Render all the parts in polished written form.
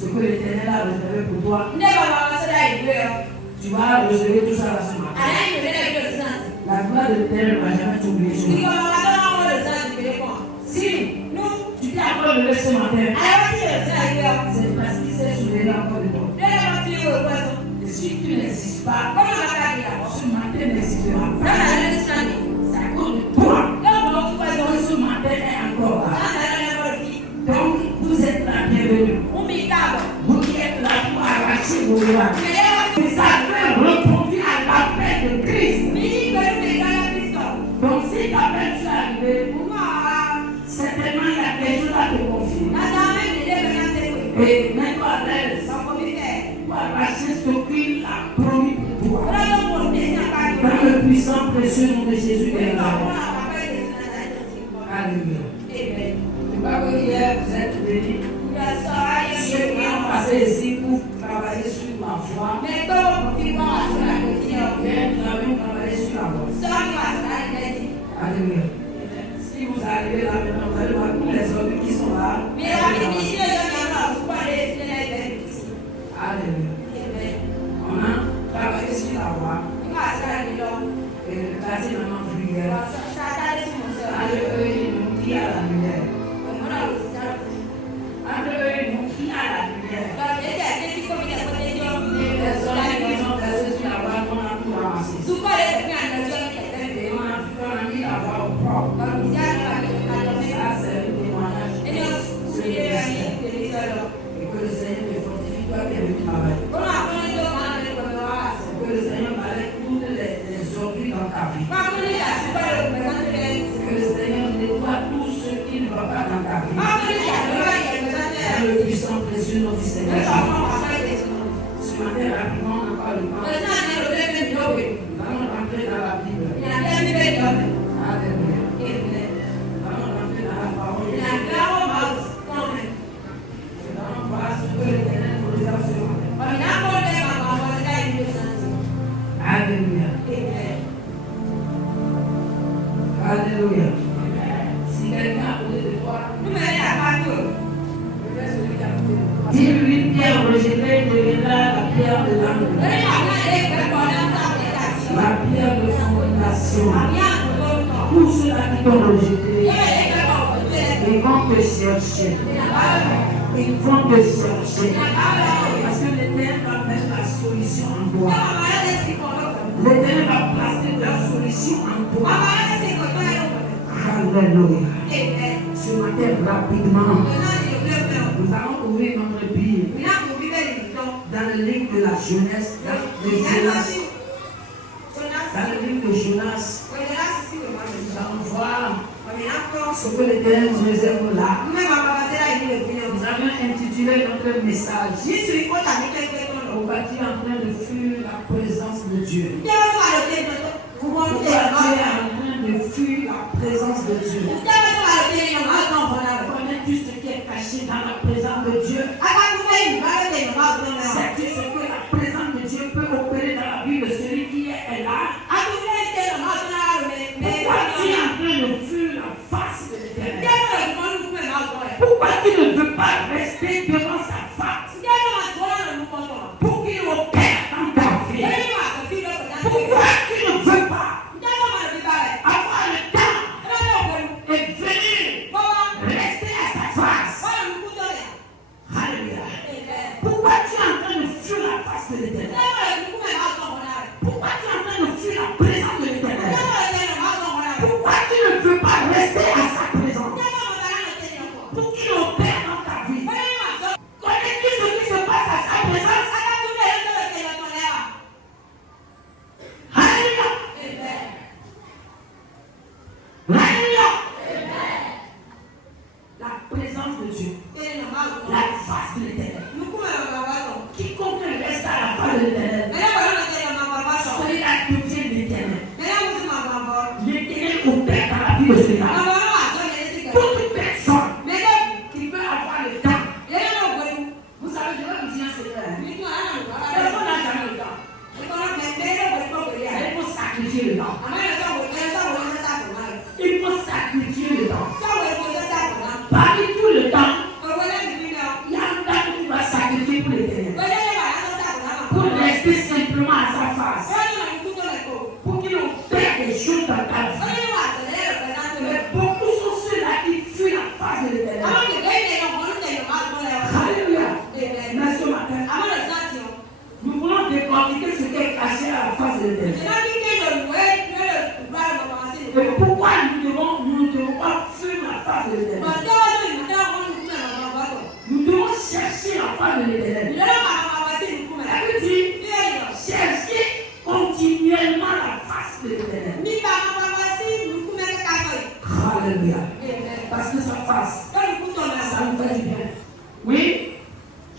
Ce que l'Éternel a réservé pour toi, tu vas recevoir tout ça là ce matin. La gloire de l'Éternel ne va jamais t'oublier. Si tu t'es encore levé ce matin, c'est parce qu'il s'est souvenu encore de toi. Et si tu n'existes pas, ce matin n'existera pas. C'est à cause de toi. Ce matin est encore là. Donc, vous êtes la bienvenue. Vous qui êtes là pour arracher vos lois. Vous avez répondu à l'appel de Christ. Donc, si l'appel est arrivé, certainement il y a quelque chose à te confier. Et mets-toi à l'aise pour arracher ce qu'il a promis pour toi. Dans le puissant précieux nom de Jésus de Nazareth. Alléluia. C'est pas que hier vous êtes bénis. Ceux qui ont passé ici pour travailler sur ma foi. Hier nous avions travaillé sur la voix. Alléluia. Si vous arrivez là maintenant, vous allez voir tous les hommes qui sont là. Alléluia. On a travaillé sur la voix. Et le quartier maintenant prière. Entre eux, ils nous qui à la lumière. Entre eux, ils nous qui à la lumière. Les hommes qui sont placés sur la voie, on a tout ramassé. Et on a mis la voie au propre. Ça, c'est le témoignage. Et que le Seigneur te fortifie, toi qui es venu travailler. Que le Seigneur m'arrête toutes les ordures dans ta vie. Que le Seigneur nettoie tout ce qui ne va pas dans ta vie. C'est le puissant précieux nom du Seigneur. Ce matin, rapidement, on n'a pas le temps. Nous allons rentrer dans la Bible. Alléluia. Nous allons rentrer dans la parole. Nous allons voir ce que l'Éternel nous réserve ce matin. Alléluia. Alléluia. Si quelqu'un a côté de toi, dis-lui, pierre rejetée deviendra la pierre de l'amour. La pierre de fondation. Tous ceux-là qui t'ont rejeté, ils vont te chercher. Ils vont te chercher. Parce que l'Éternel va mettre la solution en toi. L'Éternel va placer la solution en toi. Alléluia. Ce matin, rapidement, nous allons ouvrir notre Bible dans le livre de la jeunesse, dans le livre de Jonas. Nous allons voir ce que l'Éternel nous réserve là. Nous avons intitulé notre message. Pourquoi tu es en train de fuir la présence de Dieu? Pourquoi tu es en train de fuir la présence de Dieu? Connais-tu ce qui est caché dans la présence de Dieu? Sais-tu ce que la présence de Dieu peut opérer dans la vie de celui qui est là? Pourquoi tu es en train de fuir la face de l'Éternel? Pourquoi tu ne veux pas rester devant sa face? Pour qu'il opère dans ta vie. Pourquoi tu ne veux pas avoir le temps et venir rester à sa face? Alléluia. Pourquoi tu es en train de fuir la face de l'Éternel? Pourquoi tu es en train de fuir la présence de l'Éternel? Pourquoi tu ne veux pas rester à sa présence? Pour qu'il opère dans ta vie. Connais-tu ce qui se passe à sa présence? Alléluia. Alléluia. La présence de Dieu. La face de l'Éternel. Quiconque reste à la face de l'Éternel, celui-là qui vient de l'Éternel. L'Éternel opère dans la vie de celui-là. Toute personne qui veut avoir le temps. Vous savez, je vais vous dire un secret. Personne n'a jamais le temps. Il faut sacrifier le temps. Il faut sacrifier le temps. Parmi tout le temps, il y a un temps que tu vas sacrifier. sacrifier pour l'Éternel. Pour rester simplement à sa face. Pour qu'il opère des choses dans ta vie. Mais beaucoup sont ceux-là qui fuient la face de l'Éternel. Alléluia. Mais ce matin, nous voulons décortiquer ce qui est caché à la face de l'Éternel. Et pourquoi nous ne devons pas fuir la face de l'Éternel? Nous devons chercher la face de l'Éternel. Ça veut dire chercher continuellement la face de l'Éternel. Alléluia. Parce que sa face, ça nous fait du bien. Oui,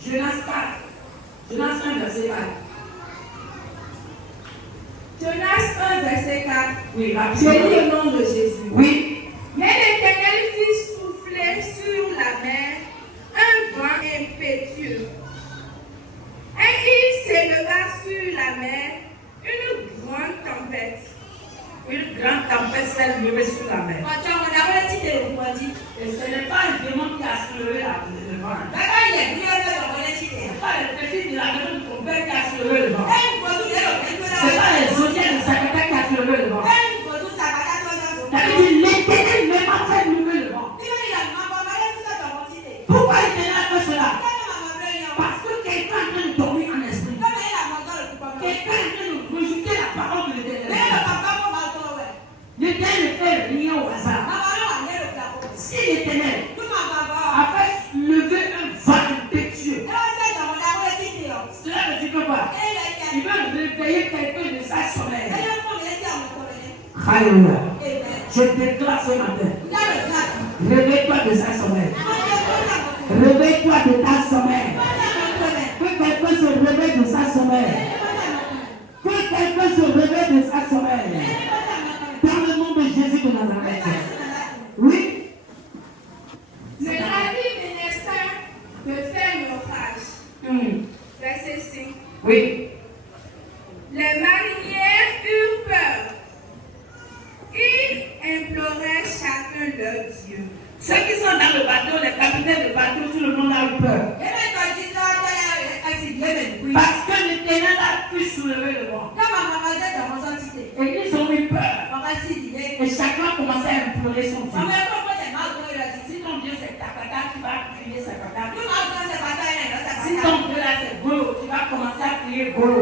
Jonas 4. Jonas 1, verset 4. Jonas 1, verset 4. Oui, Je lis au nom de Jésus. Oui. Mais l'Éternel fit souffler sur la mer un vent impétueux. Et il s'éleva sur la mer une grande tempête. Une grande tempête s'est levée sur la mer. Et ce n'est pas un démon qui a soulevé le vent. Ce n'est pas le petit de la maison de ton père qui a soulevé le vent. Ce n'est pas les audiens de Sakata qui a soulevé le vent. Ça veut dire l'Éternel ne m'a pas fait lever le vent. Pourquoi l'Éternel a fait cela? Parce que quelqu'un est en train de dormir en esprit. Quelqu'un est en train de rejeter la parole de l'Éternel. L'Éternel ne fait rien au hasard. Si l'Éternel a fait lever un vent impétueux, cela veut dire que quoi? Il veut réveiller quelqu'un de sa sommeil. Alléluia. Je déclare ce matin. Réveille-toi de sa sommeil. Réveille-toi de ta sommeil. Que quelqu'un se réveille de sa sommeil. Que quelqu'un se réveille de sa sommeil. Dans le nom de Jésus de Nazareth. Oui. Le navire menaça de faire naufrage. Verset 5. Oui. Les mariniers eurent peur. Ils imploraient chacun leur Dieu. Ceux qui sont dans le bateau, les capitaines de bateau, tout le monde a eu peur. Parce que l'Éternel a pu soulever le vent. Et ils ont eu peur. Et chacun commençait à implorer son Dieu. Si ton Dieu c'est Takata, tu vas crier Sakata. Si ton Dieu là c'est Golo, tu vas commencer à crier Golo.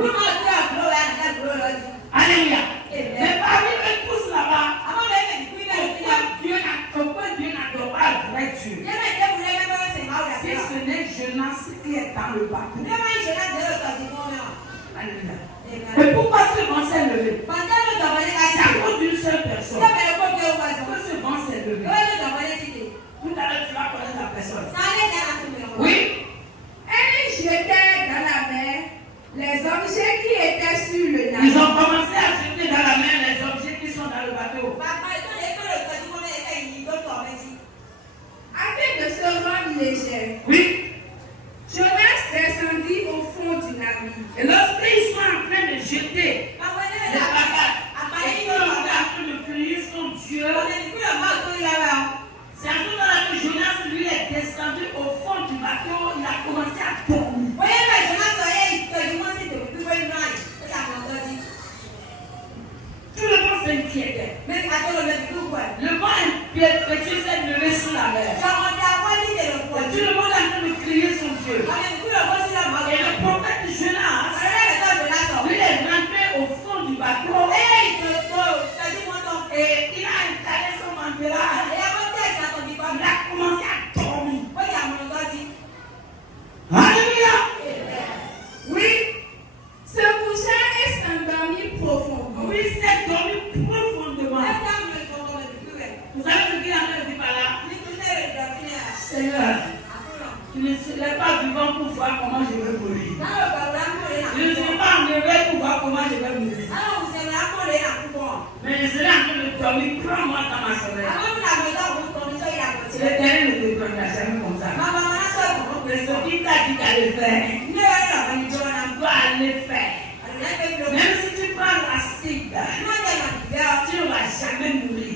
Alléluia. Mais parmi eux tous là-bas, pourquoi Dieu n'adore pas le vrai Dieu? Si ce n'est Jonas qui est dans le bateau. Alléluia. Et pourquoi ce vent s'est levé? C'est à cause d'une seule personne. Que ce vent s'est levé. Tout à l'heure, tu vas connaître la personne. Oui. Et ils jetaient dans la mer les objets qui étaient sur le navire. Ils ont commencé à jeter dans la mer les objets qui sont dans le bateau. Afin de se rendre léger. Oui. Jonas descendit au fond du navire. Et lorsqu'ils sont en train de jeter les bagages, et que le monde est en train de prier son Dieu, c'est à ce moment-là que Jonas lui est descendu au fond du bateau, il a commencé à dormir. Tout le monde s'inquiétait. Le vent impétueux s'est levé sur la mer. Et tout le monde est en train de crier son Dieu. Et le prophète Jonas, lui est rentré au fond du bateau et il a installé son mantelas. Il a commencé à dormir. Alléluia. Oui. Se coucha et s'endormit profondément. Oui, c'est dormi profondément. Vous savez ce qu'il a dit par là? Seigneur, tu ne serais pas vivant pour voir comment je vais mourir. Je ne serai pas en réveil pour voir comment je vais mourir. Mais je serai en train de dormir, prends-moi dans ma sommeil. L'Éternel ne te prendra jamais comme ça. Mais ce qui t'a dit d'aller faire, tu dois aller faire. Même si tu prends l'acide, tu ne vas jamais mourir.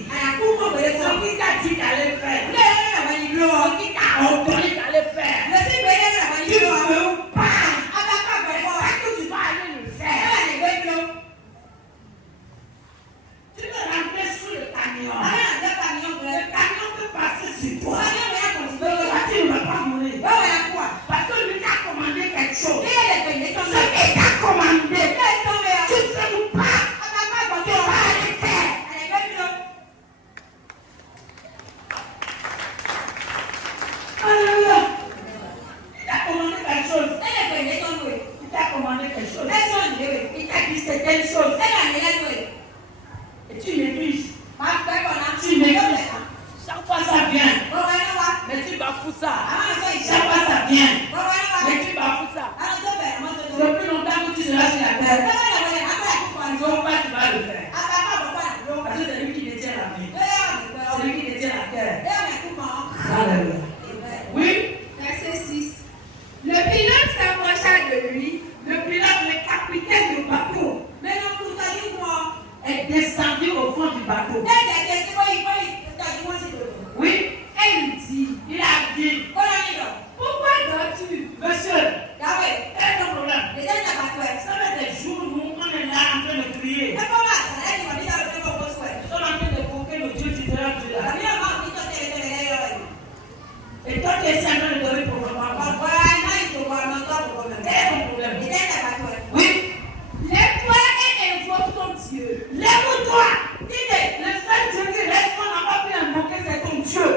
Ce qui t'a dit d'aller faire, ce qui t'a ordonné d'aller faire, tu veux commandé quelque chose. Il t'a dit c'est telle chose. Et tu négliges. Tu négliges. Chaque fois ça vient. Mais tu bafoues ça. Chaque fois ça vient. Mais tu bafoues ça. Le plus longtemps que tu seras sur la terre, tu ne vas pas le faire. Parce que c'est lui qui détient la vie. C'est lui qui détient la terre. Alléluia. Oui. Verset 6. Le pilote s'approcha de lui. Le pilote, le capitaine du bateau, est descendu au fond du bateau. Oui. Et il a dit, Pourquoi dors-tu? monsieur, quel est ton problème? Ça fait des jours, nous, on est là en train de prier. On est en train de conquérir le Dieu du Dieu là. Et toi, tu es en train de donner pour le quel est ton problème? Oui. Lève-toi et invoque ton Dieu. Lève-toi. Dis-le, le seul Dieu qui reste, qu'on n'a pas pu invoquer, c'est ton Dieu.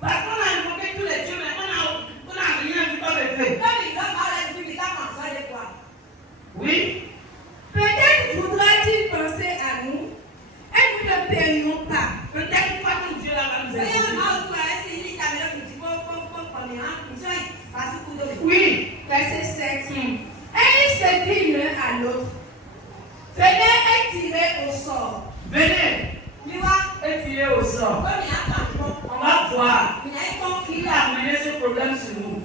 Parce qu'on a invoqué tous les dieux, mais on n'a rien vu comme effet. Oui. Peut-être voudra-t-il penser à nous et nous ne payons pas. Peut-être pas ton Dieu là va nous aider. Oui. Verset 7. Et ils se dirent l'un à l'autre. Venez et tirez au sort. Venez et tirez au sort. On va voir qui a amené ce problème sur nous.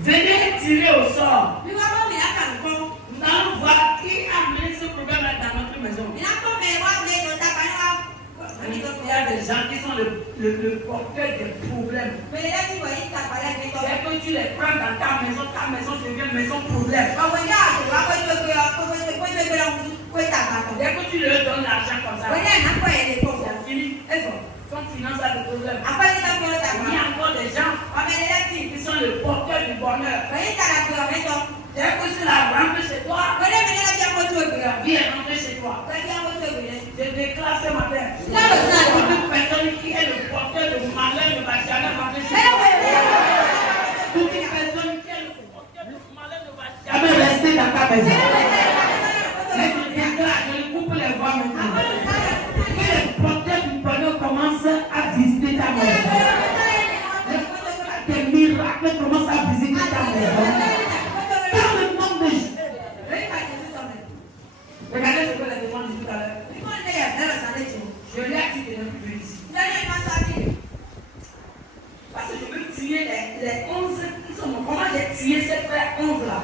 Venez et tirez au sort. Nous allons voir qui a amené ce problème là dans notre maison. Il y a des gens qui sont le porteur des problèmes. Dès que tu les prends dans ta maison devient maison problème. Dès que tu leur donnes l'argent comme ça, c'est fini. Ton finance a des problèmes. Il y a encore des gens qui sont le porteur du bonheur. Dès que tu la rentres chez toi, viens rentrer chez toi. Je déclare ce matin, toute personne qui est le porteur de malheur ne va jamais rentrer chez toi. Toute personne qui est le porteur de malheur ne va jamais rester dans ta maison. Mais je déclare, je coupe les voix maintenant. Que le porteur du bonheur commence à visiter ta maison. Des miracles commencent à visiter ta maison. Dans le nom de Jésus. Regardez ce que la demande dit tout à l'heure. Je lui ai dit de ne plus venir ici. Parce que je veux tuer les 11 qui sont morts. Comment j'ai tué ces frères 11 là?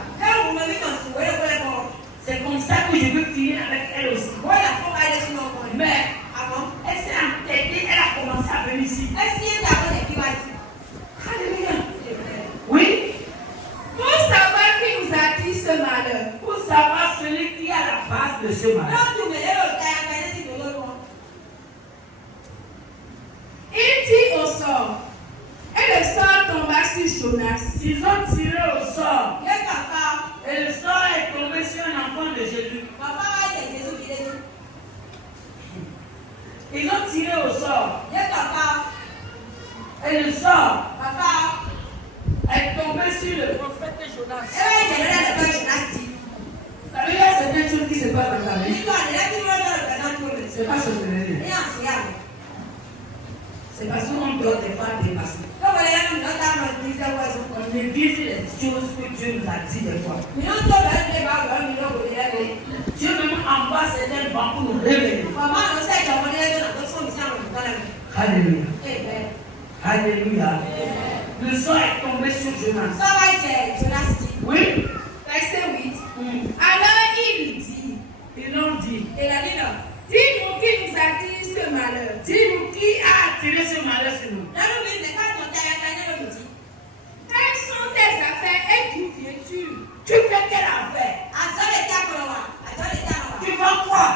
C'est comme ça que je veux tuer avec elle aussi. Mais elle s'est entêtée, elle a commencé à venir ici. Alléluia. Oui. Pour savoir qui nous a dit ce malheur. Pour savoir celui qui est à la base de ce malheur. Il dit au sort. Et le sort tomba sur Jonas. Ils ont tiré au sort. Et le sort est tombé sur un enfant de Jésus. Ils ont tiré au sort. Et le sort est tombé sur le prophète Jonas. Ça veut dire que c'est quelque chose qui se passe dans ta vie. C'est pas ce que je veux dire. C'est parce qu'on ne doit pas dépasser. On néglige les choses que Dieu nous a dit des fois. Dieu même envoie certains vents pour nous réveiller. Alléluia. Alléluia. Le sang est tombé sur Jonas. Oui. Verset 8. Alors il dit. Ils l'ont dit. Dis-nous qui nous a dit ce malheur. Dis-nous qui a attiré ce malheur sur nous. Quelles sont tes affaires et d'où viens-tu? Tu fais quelle affaire? Tu vends quoi?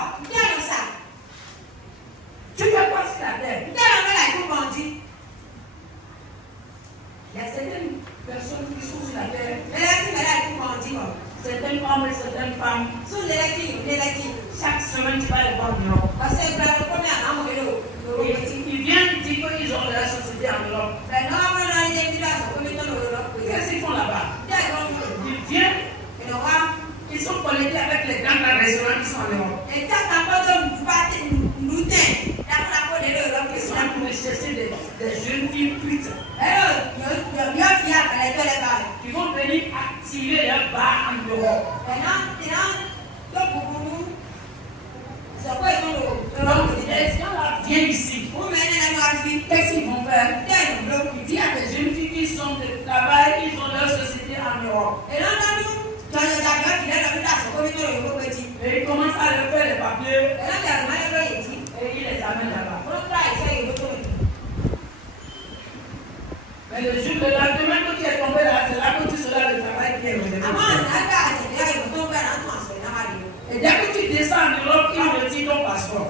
Tu fais quoi sur la terre? Il y a certaines personnes qui sont sur la terre. Certaines hommes et certaines femmes. Chaque semaine, tu vas les voir dehors. Ils viennent main là-bas. Mais le jour de lendemain que tu es tombé là, c'est là que tu seras le travail qui est revenu. Et dès que tu descends en Europe, ils retirent ton passeport.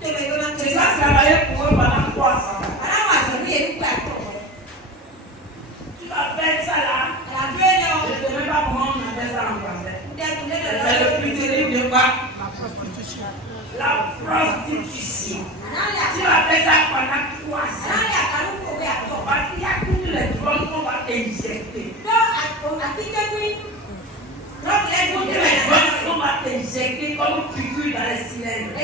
Tu vas travailler pour eux pendant 3 ans. Tu vas faire ça là. Je ne sais même pas comment on appelle ça en français. C'est le plus terrible de quoi? La prostitution. Tu vas faire ça pendant 3 ans. Parce qu'il y a toutes les drogues qu'on va t'injecter. Toutes les drogues qu'on va t'injecter comme piqûre dans les cylindres.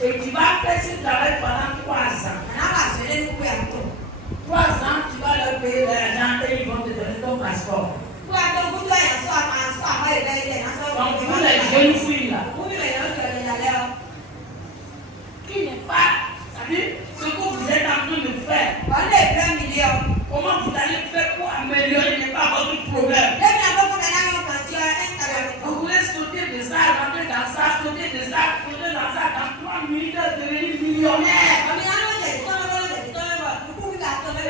Et tu vas faire ce travail pendant 3 ans. 3 ans, tu vas leur payer l'argent et ils vont te donner ton passeport. Donc vous les jeunes filles là, qui n'est pas, c'est-à-dire ce que vous êtes en train de faire. Comment vous allez faire pour améliorer, n'est pas votre problème. Vous voulez sauter de ça, rentrer dans ça, sauter de ça, sauter dans ça, dans 3 minutes, devenir millionnaire.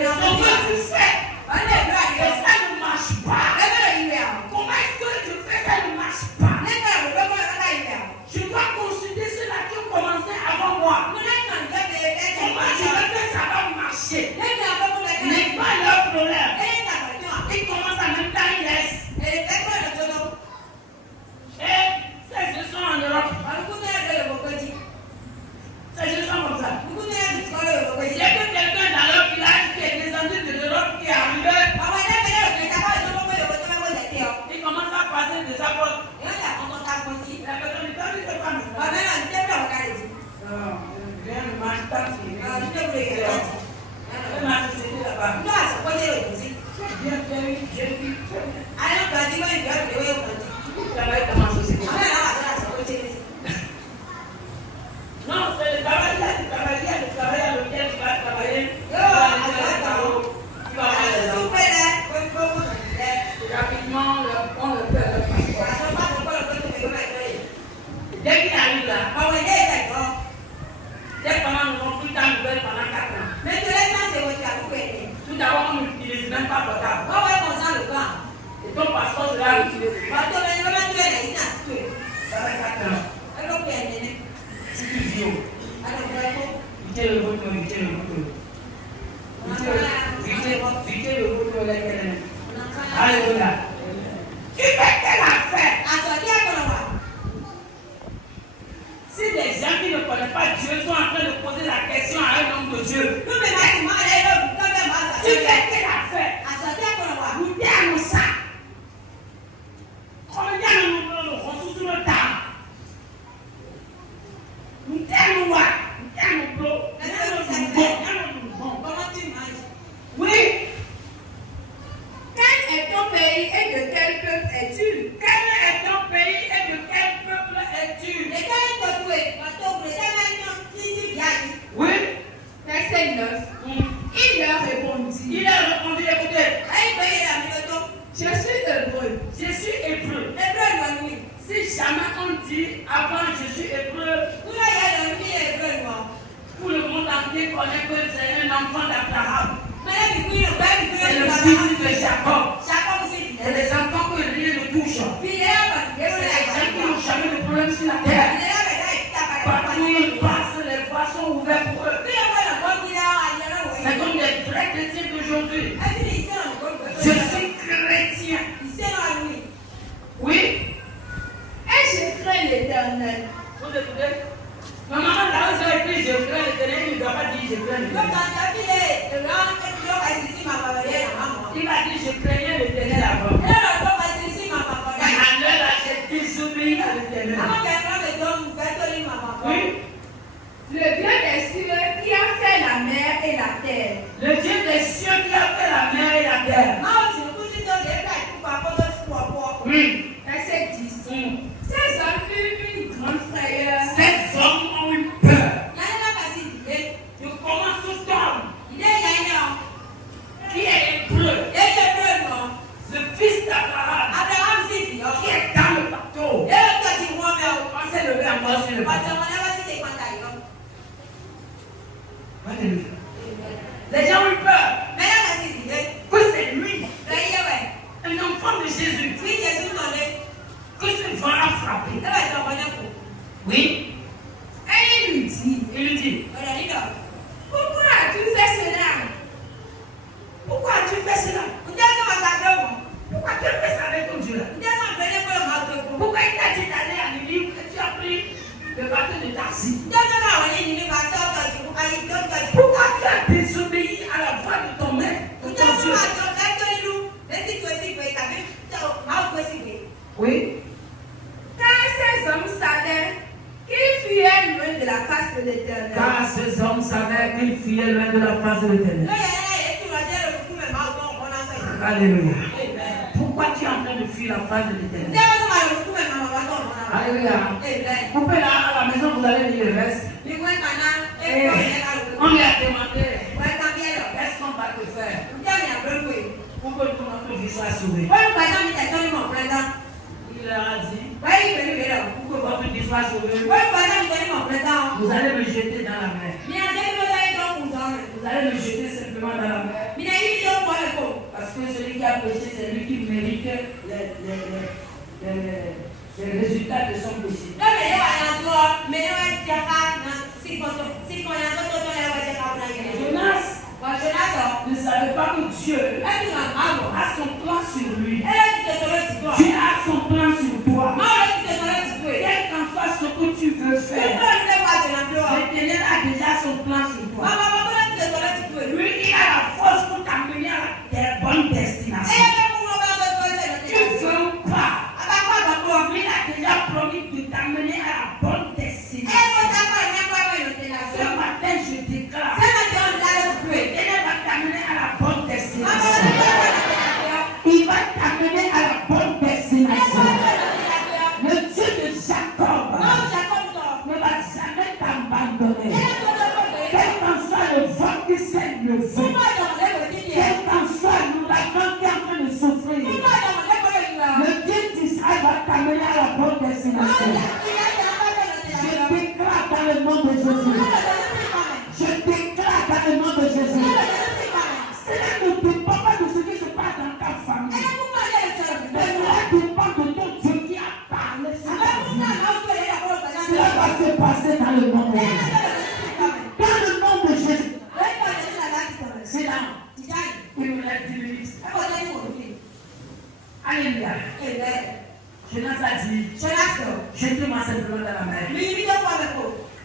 Et ce que tu fais, et ça ne marche pas. Comment est-ce que tu fais ça ne marche pas? Je dois consulter ceux-là qui ont commencé avant moi. Comment je vais faire ça va marcher? N'est pas leur problème. Ils commencent en même temps, ils laissent. Et ces jeux sont en Europe. Ces jeux sont comme ça. Il y a que quelqu'un dans leur village qui est descendu de l'Europe qui est arrivé. Il commence à passer de sa porte. La personne dit, t'as vu, c'est pas nous. Rien ne marche pas. Ma société là-bas. Bien fait, j'ai vu. Tu travailles dans ma société. Non, c'est le travail à lequel tu vas travailler. Tu vas faire les enfants. Rapidement, on le fait le passeport. Dès qu'il arrive là, dès pendant nous plus tard, nous faisons pendant 4 ans. Tout d'abord, on n'utilise même pas portable. Et ton passeport sera utilisé. Ça va 4 ans. Si tu vis où? Vite le vote, vite le vote, alléluia. Tu fais quelle affaire? Si les gens qui ne connaissent pas Dieu sont en train de poser la question à un homme de Dieu, tu fais quelle affaire? Nous disons ça. Combien nous ressources sur le temps? Nous disons quoi? Nous disons oui. Quel est ton pays et de quel peuple es-tu? Quel est ton pays et de quel peuple es-tu? Oui. Verset 9. Il leur répondit. Écoutez. Je suis hébreu. Je suis hébreu. Si jamais on dit avant je suis hébreu, tout le monde entier connaît que c'est un enfant d'Abraham. C'est le fils de Jacob. C'est les enfants que rien ne touche. C'est les gens qui n'ont jamais de problème sur la terre. Partout où ils passent, les voies sont ouvertes pour eux. C'est comme les vrais chrétiens d'aujourd'hui. Je suis chrétien. Oui. Et je crains l'Éternel. Vous écoutez? Maman, là où j'ai écrit je crains l'Éternel, il ne doit pas dire je crains l'Éternel. Il a dit je craignais l'Éternel avant. Et à l'heure là, j'ai désobéi à l'Éternel. Oui. Le Dieu des cieux qui a fait la mer et la terre. Le Dieu des cieux qui a fait la mer et la terre. Oui. Verset 10. Ces hommes eurent une grande frayeur. Ces hommes ont eu peur. De comment cet homme qui est hébreu, le fils d'Abraham, qui est dans le le papa. Les gens ont eu peur. Que c'est lui, un enfant de Jésus, que ce vent a frappé. Oui. Et il lui dit, Pourquoi as-tu fait cela? pourquoi as-tu fait cela? Pourquoi tu as fait ça avec ton Dieu là? Pourquoi il t'a dit d'aller à Ninive et tu as pris le bateau de taxi? Pourquoi tu as désobéi à la voix de ton maître, de ton Dieu? Oui. Car ces hommes savaient qu'ils fuyaient loin de la face de l'Éternel. Car ces hommes savaient qu'ils fuyaient loin de la face de l'Éternel. Alléluia. Pourquoi tu es en train de fuir la face de l'Éternel? Alléluia. Vous pouvez là à la maison, vous allez lire le reste. On lui a demandé, qu'est-ce qu'on va te faire pour que notre vie soit sauvée? Il leur a dit, pour que votre vie soit sauvée, vous allez me jeter dans la mer. Vous allez me jeter simplement dans la mer. Parce que celui qui a péché, c'est lui qui mérite les résultats de son péché. Jonas ne savait pas que Dieu a son plan sur lui. Dieu a son plan sur toi. Quel qu'en soit ce que tu veux faire, l'Éternel a déjà son plan sur toi. Lui, il a la force pour t'amener à tes bonnes destinations. Tu ne veux pas. Il a déjà promis de t'amener à la bonne destination. Ce matin, je déclare, l'Éternel va t'amener à la bonne destination. Il va t'amener à la bonne destination. Le Dieu de Jacob ne va jamais t'abandonner. Quel qu'en soit le vent qui sème le feu, quel qu'en soit l'ouragan qui est en train de souffrir, le Dieu d'Israël va t'amener à la bonne destination. Je déclare dans le nom de Jésus. Je déclare dans le nom de Jésus. Cela ne dépend pas de ce qui se passe dans ta famille. Mais cela dépend de ton Dieu qui a parlé sur ta vie. Cela va se passer dans le nom de Jésus. Dans le nom de Jésus. C'est là. Il nous l'a dit. Alléluia. Jonas a dit, jetez-moi simplement dans la mer.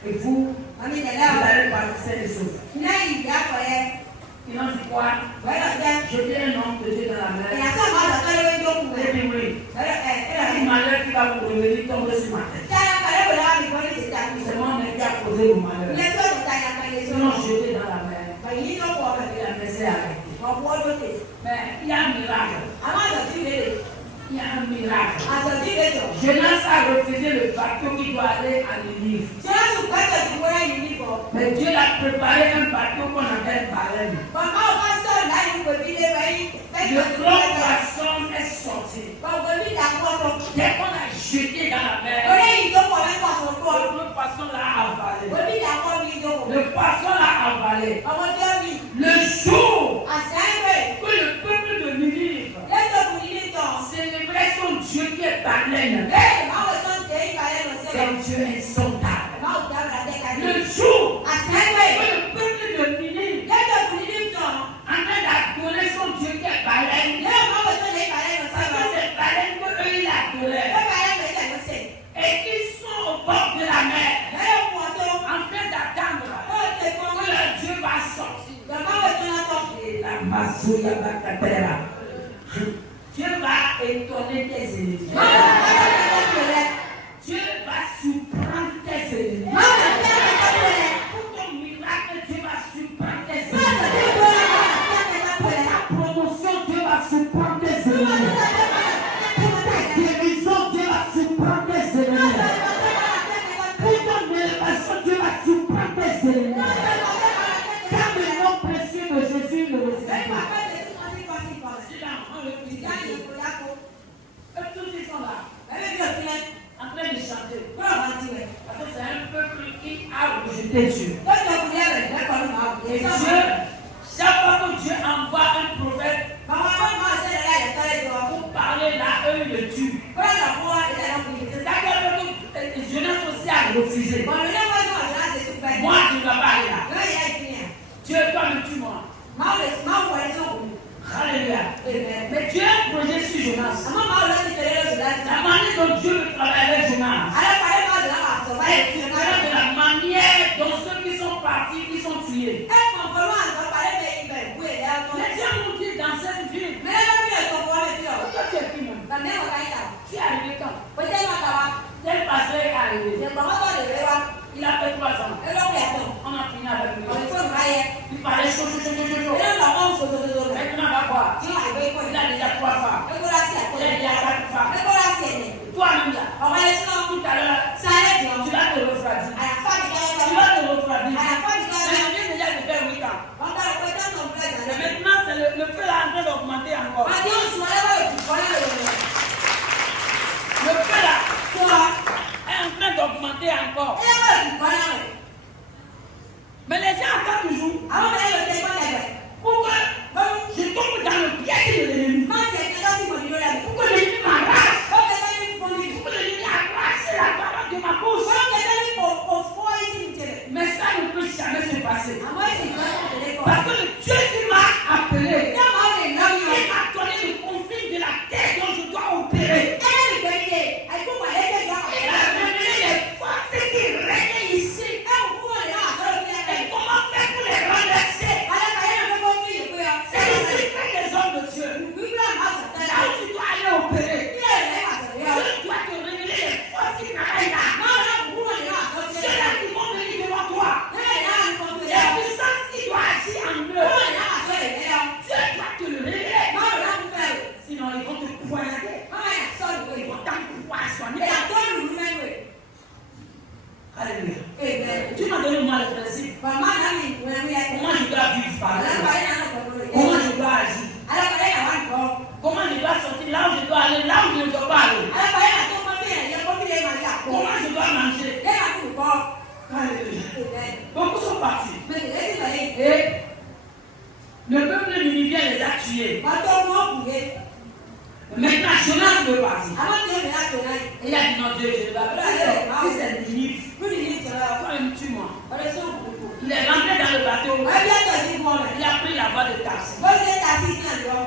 Et vous, vous allez passer les choses. Ils ont dit quoi? Jeter un homme de Dieu dans la mer. Et puis oui. Un malheur qui va vous revenir tomber sur ma tête. C'est moi-même qui a causé le malheur. Ils l'ont jeté dans la mer. Et la mer s'est arrêtée. Mais il y a un miracle. Il y a un miracle. Jonas a refusé le bateau qui doit aller à Ninive. Mais Dieu a préparé un bateau qu'on appelle baleine. Le gros poisson est sorti. Dès qu'on a jeté dans la mer, le gros poisson l'a avalé. Le poisson l'a avalé. Le jour que le peuple de Ninive célébrait son Dieu qui est baleine, c'est Dieu insoltable. Le jour que le peuple de Ninive en train d'adorer son Dieu qui est baleine, parce que c'est baleine que eux ils adoraient, et qu'ils sont au bord de la mer en train d'attendre que leur Dieu va sortir. Et la Masouya Bakatera, Dieu va étonner tes ennemis. Dieu va surprendre tes ennemis. Pour ton miracle, Dieu va surprendre tes ennemis. Pour ta promotion, Dieu va surprendre tes ennemis. Pour ta guérison, Dieu va surprendre tes ennemis. Pour ton élévation, Dieu va surprendre tes ennemis. Car le nom précieux de Jésus le reçoit. c'était Dieu. Et Dieu, chaque fois que Dieu envoie un prophète pour parler là, eux ils le tuent. C'est-à-dire que Jonas aussi a refusé. Moi, je ne dois pas aller là. Dieu, toi, me tue-moi. Alléluia. Mais Dieu a un projet sur Jonas. La manière dont Dieu veut travailler avec Jonas. C'est de la manière dont ceux qui sont partis, qui sont tués. Les gens m'ont dit dans cette ville. Toi, tu es qui même? Tu es arrivé quand? Tel pasteur est arrivé. Il a fait 3 ans. On a fini avec lui. Il parlait chaud. Maintenant, va voir. Il a déjà 3 femmes. Il a déjà 4 femmes. Toi-même là, tout à l'heure, tu vas te refroidir. Tu vas te refroidir. Mais je viens déjà de faire 8 ans. Mais maintenant, c'est le feu là en train d'augmenter encore. Le feu là est en train d'augmenter encore. Mais les gens attendent toujours. Pourquoi je tombe dans le piège de l'ennemi? Pourquoi l'ennemi m'arrache? Pourquoi l'ennemi arrache la parole de ma bouche? Mais ça ne peut jamais se passer. Parce que le Dieu qui m'a appelé, il m'a donné le conflit de la terre dont je dois opérer. Il a révélé les forces qui règnent ici. Et comment faire pour les renverser? C'est le secret des hommes de Dieu. Là où tu dois aller opérer, Dieu doit te révéler les forces qui travaillent là. Ceux-là qui vont venir devant toi. Les puissances qui doivent agir en eux. Dieu doit te le révéler. Sinon, ils vont te poignarder. Ils vont t'empoisonner. Alléluia. Dieu m'a donné moi le principe. Comment je dois vivre par là? Comment je dois agir? Comment je dois sortir là où je dois aller, là où je ne dois pas aller? Comment je dois manger? Alléluia. Beaucoup sont partis. Et le peuple ninivien les a tués. Maintenant, Jonas veut partir. Il a dit non, Dieu, je ne vais pas. Si c'est Ninive, toi-même tue-moi. Il est rentré dans le bateau. Il a pris la voie de taxi.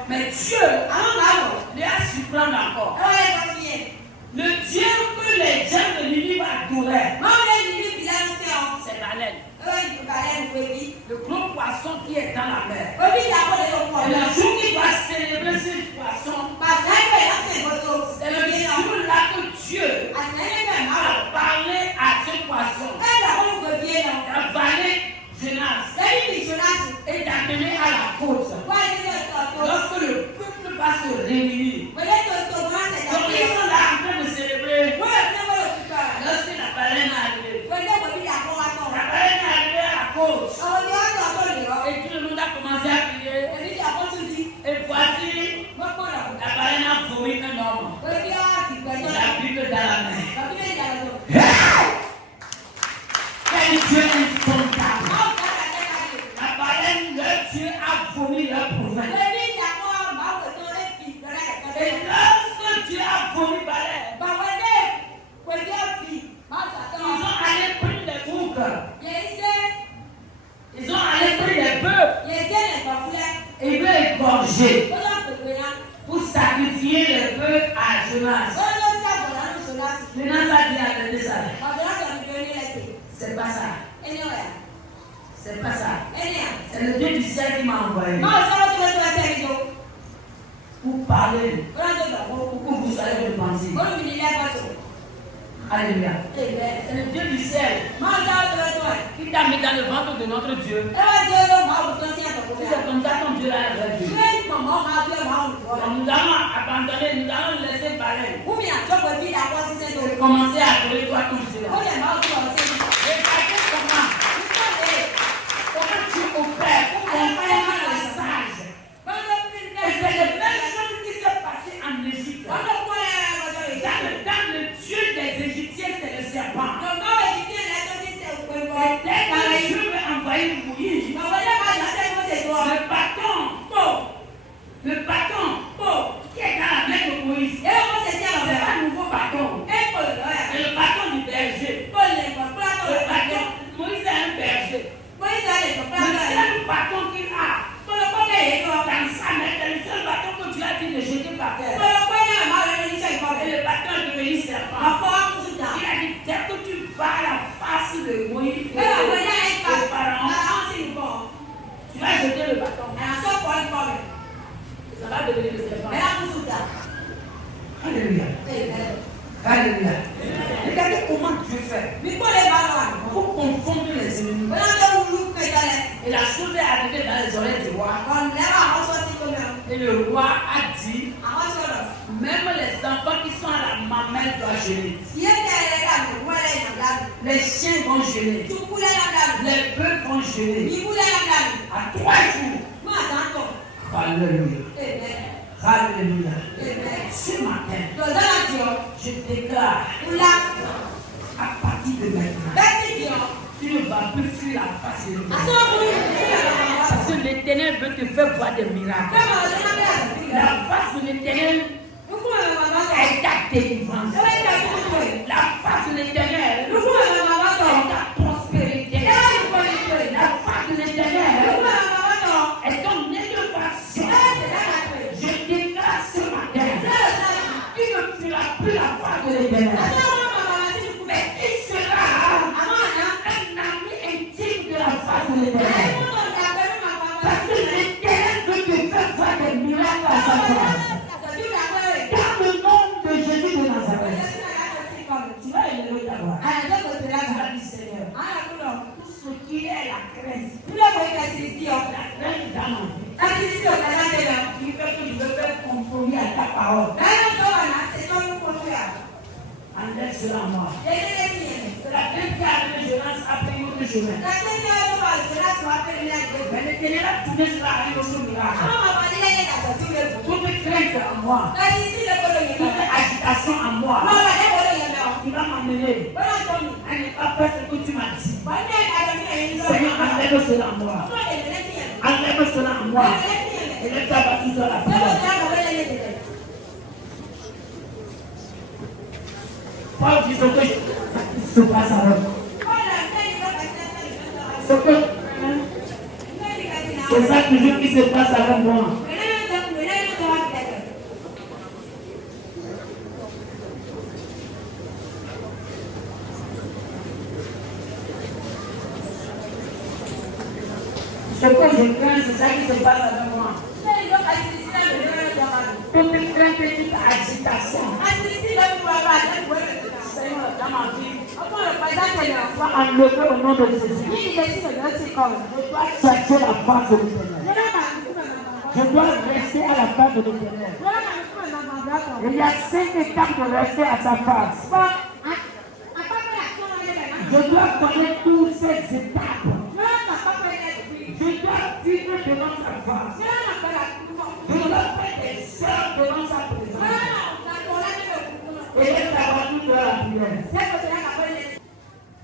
Mais Dieu lui a surprendre encore. Le Dieu que les gens de Ninive adoraient, c'est baleine. Le gros poisson qui est dans la mer. Et le jour qui va célébrer ce poisson, c'est le jour-là que Dieu a parlé à ce poisson, d'avaler Jonas et d'amener à la côte. Lorsque le peuple va se réunir, donc ils sont là en train de célébrer. Lorsque la baleine est arrivée, la baleine est arrivée à la côte. Et tout le monde a commencé à crier. Et voici, la baleine a vomi un homme. Il a Bible dans la main. Quel Dieu insondable. La baleine, leur Dieu a vomi leur prophète. Et lorsque Dieu a vomi baleine, ils ont allé prendre les boucs. Ils ont allé prendre les bœufs. Et ils veulent égorger pour sacrifier les bœufs à Jonas. Jonas a dit arrêtez ça. C'est pas ça. C'est pas ça. C'est le Dieu du ciel qui m'a envoyé. Pour parler. Pour que vous soyez repentis. Alléluia. C'est le Dieu du ciel qui t'a mis dans le ventre de notre Dieu. C'est comme ça ton Dieu là avec Dieu. Nous allons abandonner, nous allons laisser parler. Et commencer à adorer toi ton Dieu là. Regardez comment tu opères pour comprendre le message. Et c'est la même chose qui s'est passée en Égypte. Dans le Dieu des Égyptiens, c'est le serpent. Et dès que Alléluia. Regardez comment Dieu fait. Pour confondre les ennemis. Et la chose est arrivée dans les oreilles du roi. Et le roi a dit, même les enfants qui sont à la mamelle doivent jeûner. Les chiens vont jeûner. Les bœufs vont jeûner. À 3 jours. Alléluia. Alléluia. Ce matin, je déclare à partir de maintenant, tu ne vas plus fuir la face de l'Éternel. Parce que l'Éternel veut te faire voir des miracles. La face de l'Éternel est ta délivrance. La face de l'Éternel est ta prospérité. La face de l'Éternel est ton élévation. Je déclare ce matin, tu ne fuiras plus la face de l'Éternel. Mais tu seras un ami intime de la face de l'Éternel. Parce que l'Éternel veut te faire voir des miracles à sa face. Dans le nom de Jésus de Nazareth. Tu vas élever ta voix. Tu vas dire Seigneur, tout ce qui est la crainte, la crainte dans ma vie, qui fait que je veux faire compromis à ta parole. Enlève cela à moi. C'est la crainte qui a amené Jonas après une autre chemin. Mais l'Éternel a tourné cela à un autre miracle. Toute crainte en moi, toute agitation en moi, qui va m'amener à ne pas faire ce que tu m'as dit. Seigneur, enlève cela en moi. Enlève cela en moi. Et laisse ta bâtie sur la prière. Paul dit ce que se passe alors. C'est ça toujours qui se passe avec moi. Ce que je crains, c'est ça qui se passe avec moi. Toute crainte, toute agitation. Seigneur, dans ma vie, sois enlevé au nom de Jésus. Je dois chercher la face de l'Éternel. Je dois rester à la face de l'Éternel. Il y a 5 étapes de rester à sa face. Je dois connaître toutes ces étapes. Je dois vivre devant sa face. Je dois faire des sœurs devant sa présence. Et laisse avoir toute la prière.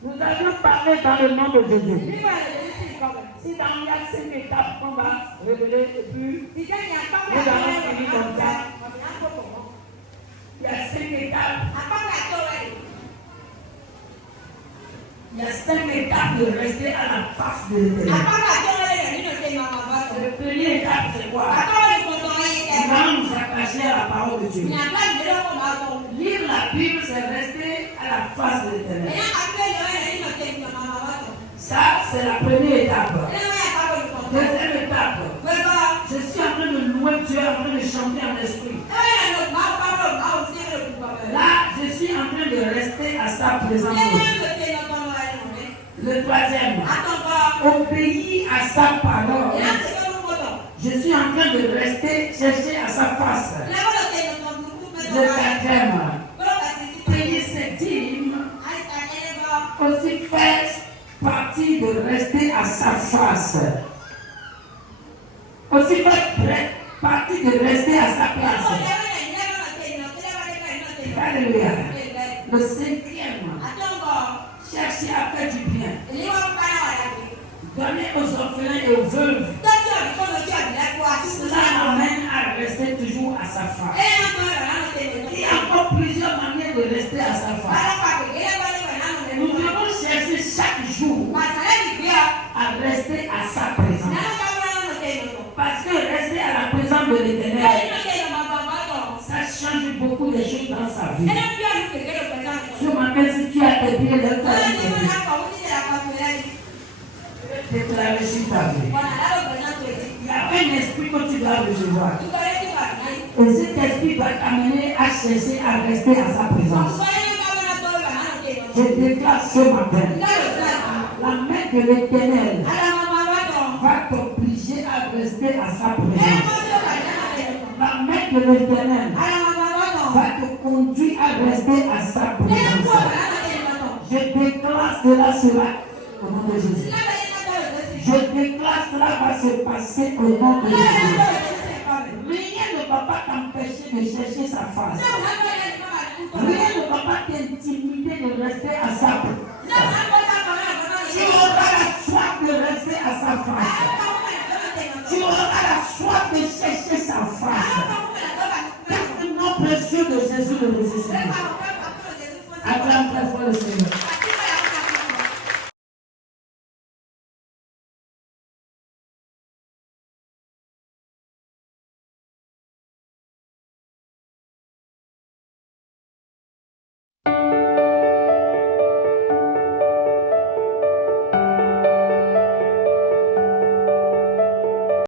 Nous allons parler dans le nom de Jésus. Si dans il y a 5 étapes qu'on va révéler et puis nous allons finir comme ça. Il y a 5 étapes. Il y a 5 étapes de rester à la face de l'Éternel. La première étape, c'est quoi? Nous allons nous attacher à la parole de Dieu. Lire la Bible, c'est rester à la face de l'Éternel. Ça, c'est la première étape. Deuxième étape, je suis en train de louer Dieu, en train de chanter en esprit. Là, je suis en train de rester à sa présence. Le troisième, obéir à sa parole. Je suis en train de rester chercher à sa face. Le quatrième, payer ses dîmes, aussi faire partie de rester à sa face. Aussi faire partie de rester à sa place. Alléluia. Le cinquième, chercher à faire du bien. Donner aux orphelins et aux veuves. Cela m'amène à rester toujours à sa face. Il y a encore plusieurs manières de rester à sa face. Nous devons chercher chaque jour à rester à sa présence. Parce que rester à la présence de l'Éternel, ça change beaucoup de choses dans sa vie. Ce matin, si tu as tes pieds de ta vie, déclarer sur ta vie. Il y a un esprit que tu dois recevoir. Et cet esprit va t'amener à chercher à rester à sa présence. Je déclare ce matin, la main de l'Éternel va t'obliger à rester à sa présence. La main de l'Éternel va te conduire à rester à sa présence. Je déclare cela au nom de Jésus. Je déclare cela va se passer au nom de Jésus. Rien ne va pas t'empêcher de chercher sa face. Rien ne va pas t'intimider de rester à sa place. Tu auras la soif de rester à sa face. Tu auras la soif de chercher sa face. Dans le nom précieux de Jésus de Jésus. Acclame très fort le Seigneur.